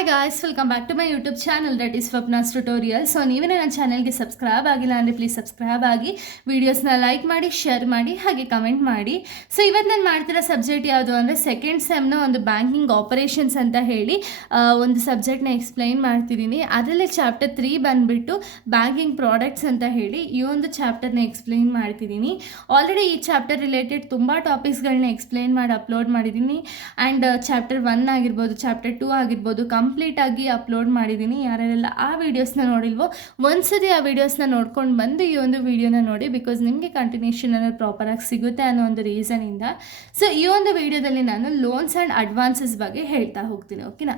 Hi guys, welcome back to my YouTube channel that is Swapna's tutorial. So ನೀವೇ ನನ್ನ ಚಾನಲ್ಗೆ subscribe ಆಗಿಲ್ಲ ಅಂದರೆ ಪ್ಲೀಸ್ ಸಬ್ಸ್ಕ್ರೈಬ್ ಆಗಿ, ವೀಡಿಯೋಸ್ನ ಲೈಕ್ ಮಾಡಿ, ಶೇರ್ ಮಾಡಿ, ಹಾಗೆ ಕಮೆಂಟ್ ಮಾಡಿ. ಸೊ ಇವತ್ತು ನಾನು ಮಾಡ್ತಿರೋ ಸಬ್ಜೆಕ್ಟ್ ಯಾವುದು ಅಂದರೆ ಸೆಕೆಂಡ್ ಸೆಮ್ನ ಒಂದು ಬ್ಯಾಂಕಿಂಗ್ ಆಪರೇಷನ್ಸ್ ಅಂತ ಹೇಳಿ ಒಂದು ಸಬ್ಜೆಕ್ಟ್ನ ಎಕ್ಸ್ಪ್ಲೈನ್ ಮಾಡ್ತಿದ್ದೀನಿ. ಅದರಲ್ಲಿ ಚಾಪ್ಟರ್ 3 ಬಂದುಬಿಟ್ಟು ಬ್ಯಾಂಕಿಂಗ್ ಪ್ರಾಡಕ್ಟ್ಸ್ ಅಂತ ಹೇಳಿ ಈ ಒಂದು ಚಾಪ್ಟರ್ನ ಎಕ್ಸ್ಪ್ಲೈನ್ ಮಾಡ್ತಿದ್ದೀನಿ. ಆಲ್ರೆಡಿ ಈ ಚಾಪ್ಟರ್ ರಿಲೇಟೆಡ್ ತುಂಬ ಟಾಪಿಕ್ಸ್ಗಳನ್ನ ಎಕ್ಸ್ಪ್ಲೈನ್ ಮಾಡಿ ಅಪ್ಲೋಡ್ ಮಾಡಿದ್ದೀನಿ. ಆ್ಯಂಡ್ ಚಾಪ್ಟರ್ 1 ಆಗಿರ್ಬೋದು, ಚಾಪ್ಟರ್ 2 ಆಗಿರ್ಬೋದು ಕಂಪ್ಲೀಟಾಗಿ ಅಪ್ಲೋಡ್ ಮಾಡಿದ್ದೀನಿ. ಯಾರೆಲ್ಲ ಆ ವೀಡಿಯೋಸ್ನ ನೋಡಿಲ್ವೋ ಒಂದ್ಸತಿ ಆ ವೀಡಿಯೋಸ್ನ ನೋಡ್ಕೊಂಡು ಬಂದು ಈ ಒಂದು ವೀಡಿಯೋನ ನೋಡಿ, ಬಿಕಾಸ್ ನಿಮಗೆ ಕಂಟಿನ್ಯೂಷನ್ ಅನ್ನೋದು ಪ್ರಾಪರಾಗಿ ಸಿಗುತ್ತೆ ಅನ್ನೋ ಒಂದು ರೀಸನಿಂದ. ಸೊ ಈ ಒಂದು ವೀಡಿಯೋದಲ್ಲಿ ನಾನು ಲೋನ್ಸ್ ಆ್ಯಂಡ್ ಅಡ್ವಾನ್ಸಸ್ ಬಗ್ಗೆ ಹೇಳ್ತಾ ಹೋಗ್ತೀನಿ. ಓಕೆನಾ,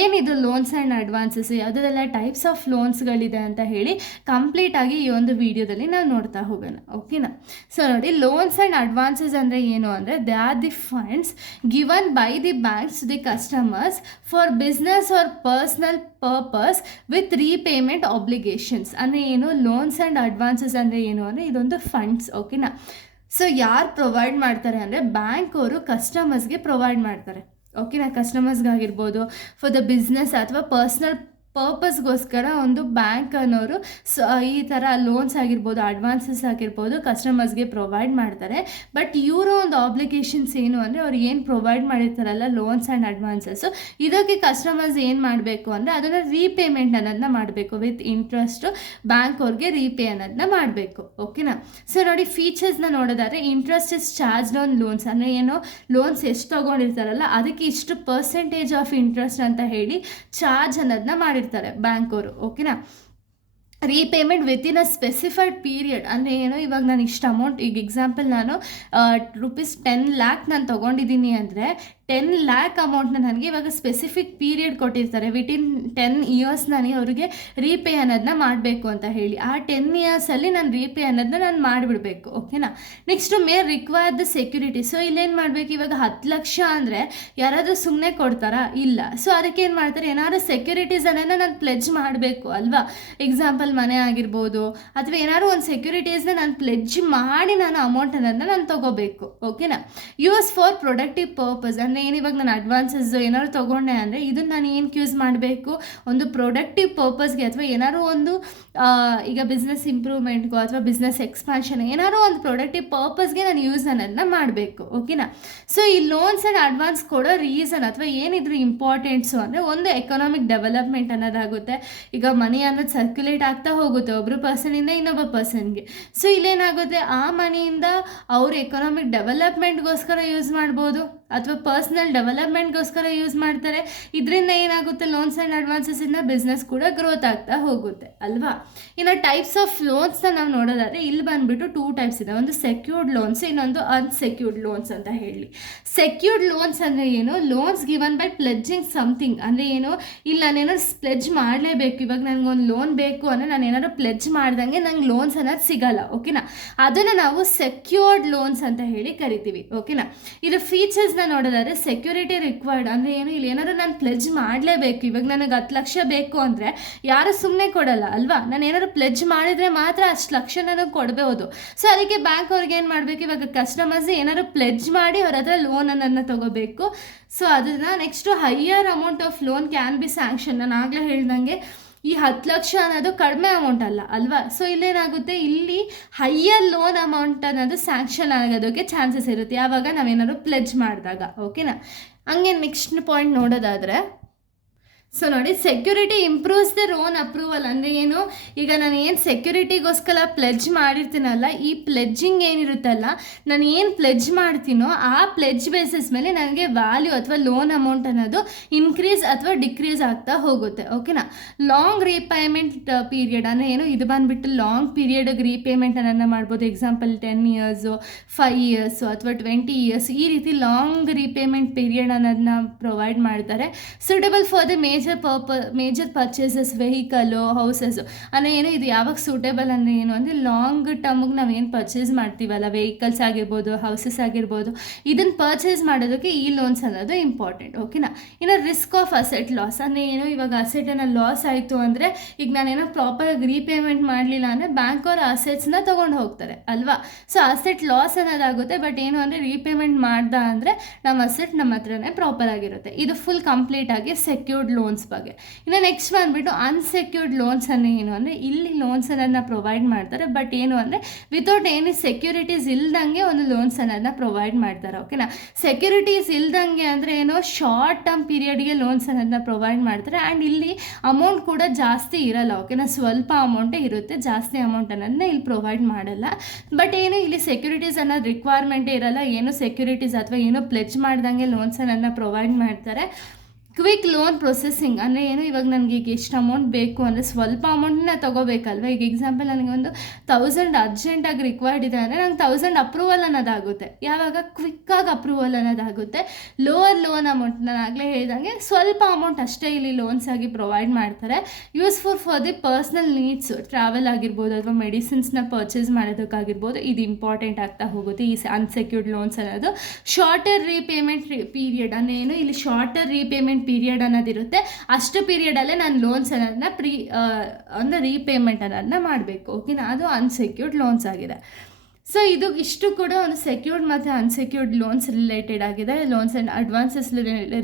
ಏನಿದು ಲೋನ್ಸ್ ಆ್ಯಂಡ್ ಅಡ್ವಾನ್ಸಸ್, ಯಾವುದೆಲ್ಲ ಟೈಪ್ಸ್ ಆಫ್ ಲೋನ್ಸ್ಗಳಿದೆ ಅಂತ ಹೇಳಿ ಕಂಪ್ಲೀಟಾಗಿ ಈ ಒಂದು ವೀಡಿಯೋದಲ್ಲಿ ನಾವು ನೋಡ್ತಾ ಹೋಗೋಣ. ಓಕೆನಾ, ಸೊ ನೋಡಿ, ಲೋನ್ಸ್ ಆ್ಯಂಡ್ ಅಡ್ವಾನ್ಸಸ್ ಅಂದರೆ ಏನು ಅಂದರೆ they are the funds given by the banks to the customers for business or personal purpose with repayment obligations. ಅಂದರೆ ಏನು, ಲೋನ್ಸ್ ಆ್ಯಂಡ್ ಅಡ್ವಾನ್ಸಸ್ ಅಂದರೆ ಏನು ಅಂದರೆ ಇದೊಂದು ಫಂಡ್ಸ್. ಓಕೆನಾ, ಸೊ ಯಾರು ಪ್ರೊವೈಡ್ ಮಾಡ್ತಾರೆ ಅಂದರೆ ಬ್ಯಾಂಕ್ ಅವರು ಕಸ್ಟಮರ್ಸ್ಗೆ ಪ್ರೊವೈಡ್ ಮಾಡ್ತಾರೆ. ಓಕೆನಾ, ಕಸ್ಟಮರ್ಸ್ಗಾಗಿರ್ಬೋದು, ಫಾರ್ ದ ಬಿಸ್ನೆಸ್ ಅಥವಾ ಪರ್ಸ್ನಲ್ ಪರ್ಪಸ್ಗೋಸ್ಕರ ಒಂದು ಬ್ಯಾಂಕ್ ಅನ್ನೋರು ಈ ಥರ ಲೋನ್ಸ್ ಆಗಿರ್ಬೋದು, ಅಡ್ವಾನ್ಸಸ್ ಆಗಿರ್ಬೋದು ಕಸ್ಟಮರ್ಸ್ಗೆ ಪ್ರೊವೈಡ್ ಮಾಡ್ತಾರೆ. ಬಟ್ ಇವರ ಒಂದು ಆಬ್ಲಿಗೇಷನ್ಸ್ ಏನು ಅಂದರೆ ಅವ್ರು ಏನು ಪ್ರೊವೈಡ್ ಮಾಡಿರ್ತಾರಲ್ಲ ಲೋನ್ಸ್ ಆ್ಯಂಡ್ ಅಡ್ವಾನ್ಸಸ್ಸು, ಇದಕ್ಕೆ ಕಸ್ಟಮರ್ಸ್ ಏನು ಮಾಡಬೇಕು ಅಂದರೆ ಅದನ್ನು ರೀಪೇಮೆಂಟ್ ಅನ್ನೋದನ್ನ ಮಾಡಬೇಕು. ವಿತ್ ಇಂಟ್ರೆಸ್ಟು ಬ್ಯಾಂಕ್ ಅವ್ರಿಗೆ ರೀಪೇ ಅನ್ನೋದನ್ನ ಮಾಡಬೇಕು. ಓಕೆನಾ, ಸೊ ನೋಡಿ, ಫೀಚರ್ಸ್ನ ನೋಡೋದಾದರೆ interest is charged on loans ಅಂದರೆ ಏನು, ಲೋನ್ಸ್ ಎಷ್ಟು ತೊಗೊಂಡಿರ್ತಾರಲ್ಲ ಅದಕ್ಕೆ ಇಷ್ಟು ಪರ್ಸೆಂಟೇಜ್ ಆಫ್ ಇಂಟ್ರೆಸ್ಟ್ ಅಂತ ಹೇಳಿ ಚಾರ್ಜ್ ಅನ್ನೋದನ್ನ ಮಾಡಿರ್ತಾರೆ ಬ್ಯಾಂಕ್ ಅವರು. ಓಕೆನಾ, ರೀಪೇಮೆಂಟ್ ವಿತಿನ್ ಅ ಸ್ಪೆಸಿಫೈಡ್ ಪೀರಿಯಡ್ ಅಂದರೆ ಏನು, ಇವಾಗ ನಾನು ಇಷ್ಟು ಅಮೌಂಟ್, ಈಗ ಎಕ್ಸಾಂಪಲ್ ನಾನು ₹10 lakh ನಾನು ತೊಗೊಂಡಿದ್ದೀನಿ ಅಂದರೆ 10 lakh ಅಮೌಂಟ್ನ ನನಗೆ ಇವಾಗ ಸ್ಪೆಸಿಫಿಕ್ ಪೀರಿಯಡ್ ಕೊಟ್ಟಿರ್ತಾರೆ. ವಿತಿನ್ 10 years ನನಗೆ ಅವರಿಗೆ ರೀಪೇ ಅನ್ನೋದನ್ನ ಮಾಡಬೇಕು ಅಂತ ಹೇಳಿ. ಆ 10 yearsಲ್ಲಿ ನಾನು ರೀಪೇ ಅನ್ನೋದನ್ನ ನಾನು ಮಾಡಿಬಿಡ್ಬೇಕು. ಓಕೆನಾ, ನೆಕ್ಸ್ಟು ಮೇರ್ ರಿಕ್ವೈರ್ ದ ಸೆಕ್ಯೂರಿಟಿ. ಸೊ ಇಲ್ಲೇನು ಮಾಡಬೇಕು, ಇವಾಗ 10 ಲಕ್ಷ ಅಂದರೆ ಯಾರಾದರೂ ಸುಮ್ಮನೆ ಕೊಡ್ತಾರಾ? ಇಲ್ಲ. ಸೊ ಅದಕ್ಕೆ ಏನು ಮಾಡ್ತಾರೆ, ಏನಾದ್ರು ಸೆಕ್ಯೂರಿಟೀಸ್ ಅನ್ನೋದನ್ನ ನಾನು ಪ್ಲೆಡ್ಜ್ ಮಾಡಬೇಕು ಅಲ್ವಾ. ಎಕ್ಸಾಂಪಲ್ ಮನೆ ಆಗಿರ್ಬೋದು ಅಥವಾ ಏನಾದ್ರು ಒಂದು ಸೆಕ್ಯೂರಿಟೀಸ್ನ ನಾನು ಪ್ಲೆಡ್ಜ್ ಮಾಡಿ ನಾನು ಅಮೌಂಟ್ ಅನ್ನೋದನ್ನ ನಾನು ತೊಗೋಬೇಕು. ಓಕೆನಾ, ಯೂಸ್ ಫಾರ್ ಪ್ರೊಡಕ್ಟಿವ್ ಪರ್ಪಸ್ ಅಂದರೆ ಏನು, ಇವಾಗ ನಾನು ಅಡ್ವಾನ್ಸಸ್ ಏನಾದ್ರು ತೊಗೊಂಡೆ ಅಂದರೆ ಇದನ್ನು ನಾನು ಏನಕ್ಕೆ ಯೂಸ್ ಮಾಡಬೇಕು, ಒಂದು ಪ್ರೊಡಕ್ಟಿವ್ ಪರ್ಪಸ್ಗೆ ಅಥವಾ ಏನಾದ್ರು ಒಂದು ಈಗ ಬಿಸ್ನೆಸ್ ಇಂಪ್ರೂವ್ಮೆಂಟ್ಗೋ ಅಥವಾ ಬಿಸ್ನೆಸ್ ಎಕ್ಸ್ಪಾನ್ಷನ್ ಏನಾದ್ರು ಒಂದು ಪ್ರೊಡಕ್ಟಿವ್ ಪರ್ಪಸ್ಗೆ ನಾನು ಯೂಸ್ ಅನ್ನೋದನ್ನ ಮಾಡಬೇಕು. ಓಕೆನಾ, ಸೊ ಈ ಲೋನ್ಸ್ ಆ್ಯಂಡ್ ಅಡ್ವಾನ್ಸ್ ಕೊಡೋ ರೀಸನ್ ಅಥವಾ ಏನಿದ್ರು ಇಂಪಾರ್ಟೆಂಟ್ಸು ಅಂದರೆ ಒಂದು ಎಕನಾಮಿಕ್ ಡೆವಲಪ್ಮೆಂಟ್ ಅನ್ನೋದಾಗುತ್ತೆ. ಈಗ ಮನಿ ಅನ್ನೋದು ಸರ್ಕ್ಯುಲೇಟ್ ಆಗ್ತಾ ಹೋಗುತ್ತೆ ಒಬ್ಬರು ಪರ್ಸನಿಂದ ಇನ್ನೊಬ್ಬ ಪರ್ಸನ್ಗೆ. ಸೊ ಇಲ್ಲೇನಾಗುತ್ತೆ, ಆ ಮನಿಯಿಂದ ಅವರು ಎಕನಾಮಿಕ್ ಡೆವಲಪ್ಮೆಂಟ್ಗೋಸ್ಕರ ಯೂಸ್ ಮಾಡ್ಬೋದು ಅಥವಾ ಪರ್ಸ್ನಲ್ ಡೆವಲಪ್ಮೆಂಟ್ಗೋಸ್ಕರ ಯೂಸ್ ಮಾಡ್ತಾರೆ. ಇದರಿಂದ ಏನಾಗುತ್ತೆ, ಲೋನ್ಸ್ ಆ್ಯಂಡ್ ಅಡ್ವಾನ್ಸಸ್ಸಿಂದ ಬಿಸ್ನೆಸ್ ಕೂಡ ಗ್ರೋತ್ ಆಗ್ತಾ ಹೋಗುತ್ತೆ ಅಲ್ವಾ. ಇನ್ನು ಟೈಪ್ಸ್ ಆಫ್ ಲೋನ್ಸ್ನ ನಾವು ನೋಡೋದಾದರೆ ಇಲ್ಲಿ ಬಂದುಬಿಟ್ಟು 2 ಟೈಪ್ಸ್ ಇದೆ. ಒಂದು ಸೆಕ್ಯೂರ್ಡ್ ಲೋನ್ಸ್, ಇನ್ನೊಂದು ಅನ್ಸೆಕ್ಯೂರ್ಡ್ ಲೋನ್ಸ್ ಅಂತ ಹೇಳಿ. ಸೆಕ್ಯೂರ್ಡ್ ಲೋನ್ಸ್ ಅಂದರೆ ಏನು, loans given by pledging something ಅಂದರೆ ಏನು, ಇಲ್ಲಿ ನಾನೇನಾದ್ರು ಪ್ಲೆಡ್ಜ್ ಮಾಡಲೇಬೇಕು. ಇವಾಗ ನನಗೊಂದು ಲೋನ್ ಬೇಕು ಅಂದರೆ ನಾನು ಏನಾದ್ರು ಪ್ಲೆಡ್ಜ್ ಮಾಡ್ದಂಗೆ ನಂಗೆ ಲೋನ್ಸ್ ಅನ್ನೋದು ಸಿಗಲ್ಲ. ಓಕೆನಾ, ಅದನ್ನು ನಾವು ಸೆಕ್ಯೂರ್ಡ್ ಲೋನ್ಸ್ ಅಂತ ಹೇಳಿ ಕರಿತೀವಿ. ಓಕೆನಾ, ಇದು ಫೀಚರ್ಸ್ ನೋಡೋದಾದ್ರೆ ಸೆಕ್ಯೂರಿಟಿ ರಿಕ್ವೈರ್ಡ್ ಅಂದರೆ ಏನು, ಇಲ್ಲಿ ಏನಾದ್ರು ನಾನು ಪ್ಲೆಡ್ಜ್ ಮಾಡಲೇಬೇಕು. ಇವಾಗ ನನಗೆ 10 ಲಕ್ಷ ಬೇಕು ಅಂದರೆ ಯಾರು ಸುಮ್ಮನೆ ಕೊಡಲ್ಲ ಅಲ್ವಾ. ನಾನು ಏನಾದ್ರು ಪ್ಲೆಡ್ಜ್ ಮಾಡಿದರೆ ಮಾತ್ರ ಅಷ್ಟು ಲಕ್ಷ ನನಗೆ ಕೊಡಬಹುದು. ಸೊ ಅದಕ್ಕೆ ಬ್ಯಾಂಕ್ ಅವ್ರಿಗೆ ಏನು ಮಾಡಬೇಕು, ಇವಾಗ ಕಸ್ಟಮರ್ಸ್ ಏನಾದ್ರು ಪ್ಲೆಡ್ಜ್ ಮಾಡಿ ಅವ್ರ ಹತ್ರ ಲೋನನ್ನು ತಗೋಬೇಕು. ಸೊ ಅದನ್ನು next higher amount of lone can be sanction. ನಾನು ಆಗಲೇ ಹೇಳ್ದಂಗೆ ಈ 10 ಲಕ್ಷ ಅನ್ನೋದು ಕಡಿಮೆ ಅಮೌಂಟ್ ಅಲ್ಲ ಅಲ್ವಾ. ಸೊ ಇಲ್ಲೇನಾಗುತ್ತೆ, ಇಲ್ಲಿ ಹೈಯರ್ ಲೋನ್ ಅಮೌಂಟ್ ಅನ್ನೋದು ಸ್ಯಾಂಕ್ಷನ್ ಆಗೋದಕ್ಕೆ ಚಾನ್ಸಸ್ ಇರುತ್ತೆ ಯಾವಾಗ ನಾವೇನಾದ್ರು ಪ್ಲೆಡ್ಜ್ ಮಾಡಿದಾಗ. ಓಕೆನಾ, ಹಂಗೆ ನೆಕ್ಸ್ಟ್ ಪಾಯಿಂಟ್ ನೋಡೋದಾದರೆ, ಸೊ ನೋಡಿ, security improves the loan approval ಅಂದರೆ ಏನು, ಈಗ ನಾನು ಏನು ಸೆಕ್ಯೂರಿಟಿಗೋಸ್ಕರ ಪ್ಲೆಡ್ಜ್ ಮಾಡಿರ್ತೀನಲ್ಲ, ಈ ಪ್ಲೆಡ್ಜಿಂಗ್ ಏನಿರುತ್ತಲ್ಲ, ನಾನು ಏನು ಪ್ಲೆಡ್ಜ್ ಮಾಡ್ತೀನೋ ಆ ಪ್ಲೆಡ್ಜ್ ಬೇಸಿಸ್ ಮೇಲೆ ನನಗೆ ವ್ಯಾಲ್ಯೂ ಅಥವಾ ಲೋನ್ ಅಮೌಂಟ್ ಅನ್ನೋದು ಇನ್ಕ್ರೀಸ್ ಅಥವಾ ಡಿಕ್ರೀಸ್ ಆಗ್ತಾ ಹೋಗುತ್ತೆ. ಓಕೆನಾ, ಲಾಂಗ್ ರೀಪೇಮೆಂಟ್ ಪೀರಿಯಡ್ ಅಂದರೆ ಏನು, ಇದು ಬಂದುಬಿಟ್ಟು ಲಾಂಗ್ ಪೀರಿಯಡ್ಗೆ ರೀಪೇಮೆಂಟ್ ಅನ್ನೋದನ್ನ ಮಾಡ್ಬೋದು. ಎಕ್ಸಾಂಪಲ್ 10 years, 5 years ಅಥವಾ 20 years ಈ ರೀತಿ ಲಾಂಗ್ ರೀಪೇಮೆಂಟ್ ಪೀರಿಯಡ್ ಅನ್ನೋದನ್ನ ಪ್ರೊವೈಡ್ ಮಾಡ್ತಾರೆ. Suitable for the major purchases, vehicle, houses ಅಂದರೆ ಏನು, ಇದು ಯಾವಾಗ ಸೂಟೇಬಲ್ ಅಂದರೆ ಏನು ಅಂದರೆ ಲಾಂಗ್ ಟರ್ಮ್ಗೆ ನಾವೇನು ಪರ್ಚೇಸ್ ಮಾಡ್ತೀವಲ್ಲ, ವೆಹಿಕಲ್ಸ್ ಆಗಿರ್ಬೋದು, ಹೌಸಸ್ ಆಗಿರ್ಬೋದು, ಇದನ್ನು ಪರ್ಚೇಸ್ ಮಾಡೋದಕ್ಕೆ ಈ ಲೋನ್ಸ್ ಅನ್ನೋದು ಇಂಪಾರ್ಟೆಂಟ್. ಓಕೆನಾ, ಇನ್ನು ರಿಸ್ಕ್ ಆಫ್ ಅಸೆಟ್ ಲಾಸ್ ಅಂದರೆ ಏನು, ಇವಾಗ ಅಸೆಟನ್ನು ಲಾಸ್ ಆಯಿತು ಅಂದರೆ ಈಗ ನಾನೇನೋ ಪ್ರಾಪರಾಗಿ ರೀಪೇಮೆಂಟ್ ಮಾಡಲಿಲ್ಲ ಅಂದರೆ ಬ್ಯಾಂಕ್ ಅವ್ರ ಅಸೆಟ್ಸ್ನ ತೊಗೊಂಡು ಹೋಗ್ತಾರೆ ಅಲ್ವಾ. ಸೊ ಅಸೆಟ್ ಲಾಸ್ ಅನ್ನೋದಾಗುತ್ತೆ. ಬಟ್ ಏನು ಅಂದರೆ ರೀಪೇಮೆಂಟ್ ಮಾಡ್ದ ಅಂದರೆ ನಮ್ಮ ಅಸೆಟ್ ನಮ್ಮ ಹತ್ರನೇ ಪ್ರಾಪರ್ ಆಗಿರುತ್ತೆ. ಇದು ಫುಲ್ ಕಂಪ್ಲೀಟಾಗಿ ಸೆಕ್ಯೂರ್ಡ್ ಲೋನ್ ಲೋನ್ಸ್ ಬಗ್ಗೆ. ಇನ್ನು ನೆಕ್ಸ್ಟ್ ಬಂದುಬಿಟ್ಟು ಅನ್ಸೆಕ್ಯೂರ್ಡ್ ಲೋನ್ಸ್ ಅನ್ನೋ ಏನು ಅಂದರೆ ಇಲ್ಲಿ ಲೋನ್ಸ್ ಅನ್ನೋದನ್ನ ಪ್ರೊವೈಡ್ ಮಾಡ್ತಾರೆ, ಬಟ್ ಏನು ಅಂದರೆ ವಿತೌಟ್ ಎನಿ ಸೆಕ್ಯೂರಿಟೀಸ್ ಇಲ್ದಂಗೆ ಒಂದು ಲೋನ್ಸ್ ಅನ್ನೋದನ್ನ ಪ್ರೊವೈಡ್ ಮಾಡ್ತಾರೆ. ಓಕೆನಾ, ಸೆಕ್ಯೂರಿಟೀಸ್ ಇಲ್ದಂಗೆ ಅಂದರೆ ಏನೋ ಶಾರ್ಟ್ ಟರ್ಮ್ ಪೀರಿಯಡ್ಗೆ ಲೋನ್ಸ್ ಅನ್ನೋದನ್ನ ಪ್ರೊವೈಡ್ ಮಾಡ್ತಾರೆ. ಆ್ಯಂಡ್ ಇಲ್ಲಿ ಅಮೌಂಟ್ ಕೂಡ ಜಾಸ್ತಿ ಇರಲ್ಲ. ಓಕೆನಾ, ಸ್ವಲ್ಪ ಅಮೌಂಟೇ ಇರುತ್ತೆ, ಜಾಸ್ತಿ ಅಮೌಂಟ್ ಅನ್ನೋದನ್ನ ಇಲ್ಲಿ ಪ್ರೊವೈಡ್ ಮಾಡಲ್ಲ. ಬಟ್ ಏನು ಇಲ್ಲಿ ಸೆಕ್ಯೂರಿಟೀಸ್ ಅನ್ನೋದು ರಿಕ್ವೈರ್ಮೆಂಟೇ ಇರಲ್ಲ, ಏನು ಸೆಕ್ಯೂರಿಟೀಸ್ ಅಥವಾ ಏನೋ ಪ್ಲೆಜ್ ಮಾಡ್ದಂಗೆ ಲೋನ್ಸ್ ಅನ್ನೋದನ್ನ ಪ್ರೊವೈಡ್ ಮಾಡ್ತಾರೆ. ಕ್ವಿಕ್ ಲೋನ್ ಪ್ರೊಸೆಸಿಂಗ್ ಅಂದರೆ ಏನು, ಇವಾಗ ನನಗೆ ಈಗ ಎಷ್ಟು ಅಮೌಂಟ್ ಬೇಕು ಅಂದರೆ ಸ್ವಲ್ಪ ಅಮೌಂಟನ್ನ ತೊಗೋಬೇಕಲ್ವ. ಈಗ ಎಕ್ಸಾಂಪಲ್ ನನಗೆ ಒಂದು 1000 ಅರ್ಜೆಂಟಾಗಿ ರಿಕ್ವೈರ್ಡ್ ಇದೆ ಅಂದರೆ ನಂಗೆ 1000 ಅಪ್ರೂವಲ್ ಅನ್ನೋದಾಗುತ್ತೆ. ಯಾವಾಗ ಕ್ವಿಕ್ಕಾಗಿ ಅಪ್ರೂವಲ್ ಅನ್ನೋದಾಗುತ್ತೆ. ಲೋವರ್ ಲೋನ್ ಅಮೌಂಟ್ ನಾನು ಆಗಲೇ ಹೇಳಿದಂಗೆ ಸ್ವಲ್ಪ ಅಮೌಂಟ್ ಅಷ್ಟೇ ಇಲ್ಲಿ ಲೋನ್ಸ್ ಆಗಿ ಪ್ರೊವೈಡ್ ಮಾಡ್ತಾರೆ. Useful for the personal needs, travel ಆಗಿರ್ಬೋದು ಅಥವಾ ಮೆಡಿಸಿನ್ಸ್ನ ಪರ್ಚೇಸ್ ಮಾಡೋದಕ್ಕಾಗಿರ್ಬೋದು. ಇದು ಇಂಪಾರ್ಟೆಂಟ್ ಆಗ್ತಾ ಹೋಗುತ್ತೆ ಈ ಅನ್ಸೆಕ್ಯೂರ್ಡ್ ಲೋನ್ಸ್ ಅನ್ನೋದು. ಶಾರ್ಟರ್ ರೀಪೇಮೆಂಟ್ ಪೀರಿಯಡ್ ಅಂದರೆ ಏನು, ಇಲ್ಲಿ ಶಾರ್ಟರ್ ರೀಪೇಮೆಂಟ್ ಪೀರಿಯಡ್ ಅನ್ನೋದಿರುತ್ತೆ. ಅಷ್ಟು ಪೀರಿಯಡಲ್ಲೇ ನಾನು ಲೋನ್ಸ್ ಅನ್ನೋದನ್ನ ಅಂದರೆ ರೀಪೇಮೆಂಟ್ ಅನ್ನೋದನ್ನ ಮಾಡಬೇಕು. ಓಕೆನಾ, ಅದು ಅನ್ಸೆಕ್ಯೂರ್ಡ್ ಲೋನ್ಸ್ ಆಗಿದೆ. ಸೊ ಇಷ್ಟು ಕೂಡ ಒಂದು ಸೆಕ್ಯೂರ್ಡ್ ಮತ್ತು ಅನ್ಸೆಕ್ಯೂರ್ಡ್ ಲೋನ್ಸ್ ರಿಲೇಟೆಡ್ ಆಗಿದೆ, loans and advances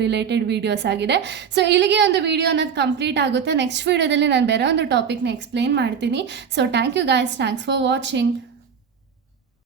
related videos ಆಗಿದೆ. ಸೊ ಇಲ್ಲಿಗೆ ಒಂದು ವಿಡಿಯೋ ಅನ್ನೋದು ಕಂಪ್ಲೀಟ್ ಆಗುತ್ತೆ. ನೆಕ್ಸ್ಟ್ ವೀಡಿಯೋದಲ್ಲಿ ನಾನು ಬೇರೆ ಒಂದು ಟಾಪಿಕ್ನ ಎಕ್ಸ್ಪ್ಲೈನ್ ಮಾಡ್ತೀನಿ. So thank you guys, thanks for watching.